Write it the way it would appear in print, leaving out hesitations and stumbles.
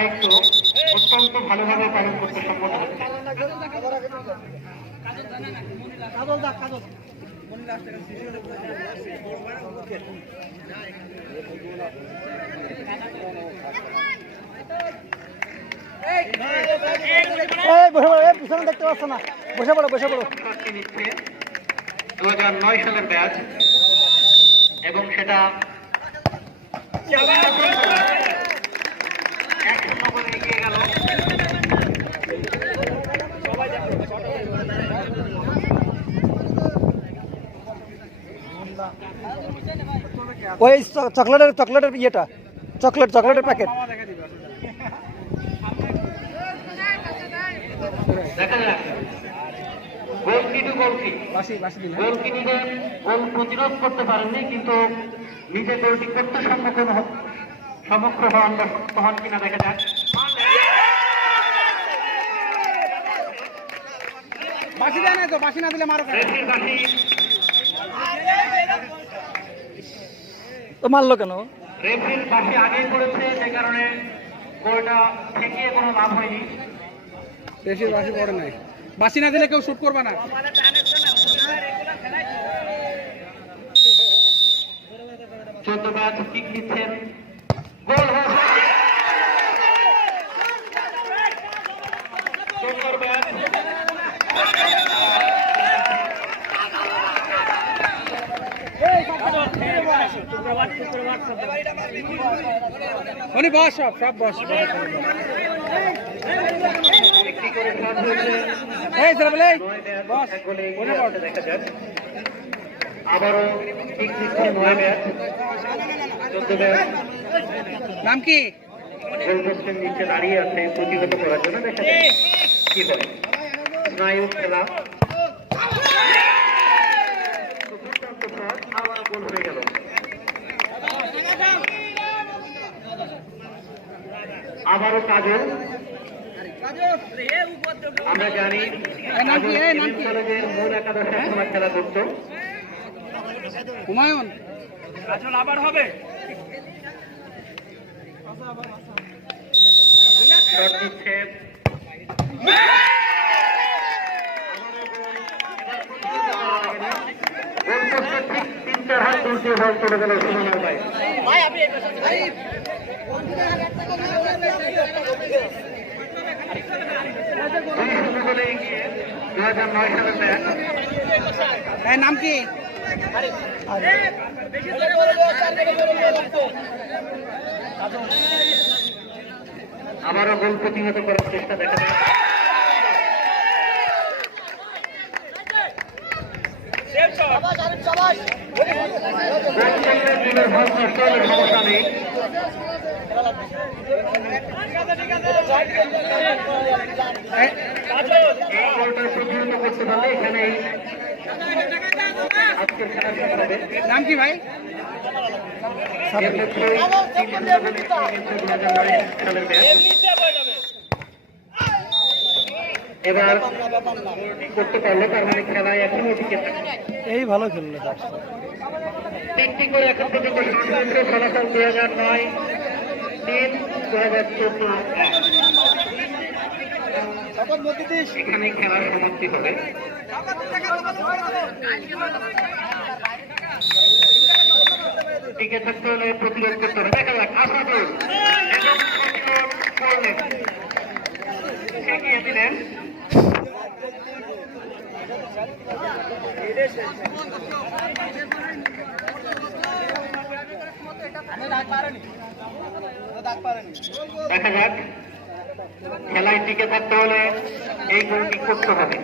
দায়িত্ব অত্যন্ত ভালোভাবে পালন করতে সম্মত হচ্ছে। দেখতে পাচ্ছ না, বসে পড়ো বসে পড়ো। 2009 সালের ব্যাচ এবং সেটা 1-0 করে এগিয়ে গেল। ওই চকলেটের ইয়েটা, চকলেটের প্যাকেট। দেখা যাক গোলকি নিলেন, গোল প্রতিরোধ করতে পারেননি, কিন্তু নিজে গোলটি করতে সমক্ষ হন কিনা দেখা যাক। তো মারলো কেন? রেফারির বাঁশি আগেই পড়েছে, যে কারণে গোলটা ঠেকিয়ে কোনো লাভ হয়নি। রেফারির বাঁশি পড়ে নাই, বাঁশি না দিলে কেউ শুট করবে না। চোদ্দ ম্যাচ কিক নিচ্ছেন, গোল হয়েছে। বস সব বস আবারও কিক নিচ্ছে 9 ম্যাচ, 14 ম্যাচ। নাম কি? গোলপোস্টের নিচে দাঁড়িয়ে আছে প্রতিহত করার জন্য। দেখা যাক কি করে। স্নায়ু খেলা, আবার গোল হয়ে গেল। আবারও কাজল। আমরা জানি কলেজের মূল একাদশে সময় খেলা করত। হুমায়ুন কাজল আবার হবে। শট দিচ্ছে, গোলপোস্টের ঠিক 3-4 হাত দূর দিয়ে বল চলে গেল সুমনের বাইরে। 2-0 গোলে এগিয়ে 2009 সালের ম্যাচ। নাম কি? আবারও গোল প্রতিহত করার চেষ্টা দেখা যায়। সমস্যা নেই। এই গোলটা প্রতিহত করতে পারলে এখানেই আজকের খেলা শেষ হবে। নাম কি ভাই? সালের ম্যাচ। এবার করতে পারলো, তার মানে খেলায় এখনো টিকে থাকে। এই ভালো খেললো। 3টি করে এখন পর্যন্ত ফলাফল 2009, 3, 2014। এখানে খেলার সমাপ্তি হবে। টিকে থাকতে হলে প্রতিরোধ করতে হবে। দেখা যাক আসাদুল এবং প্রতিরোধ করলেন, এগিয়ে দিলেন। দেখা যাক খেলায় টিকে থাকতে হলে এই গোলটি করতে হবে।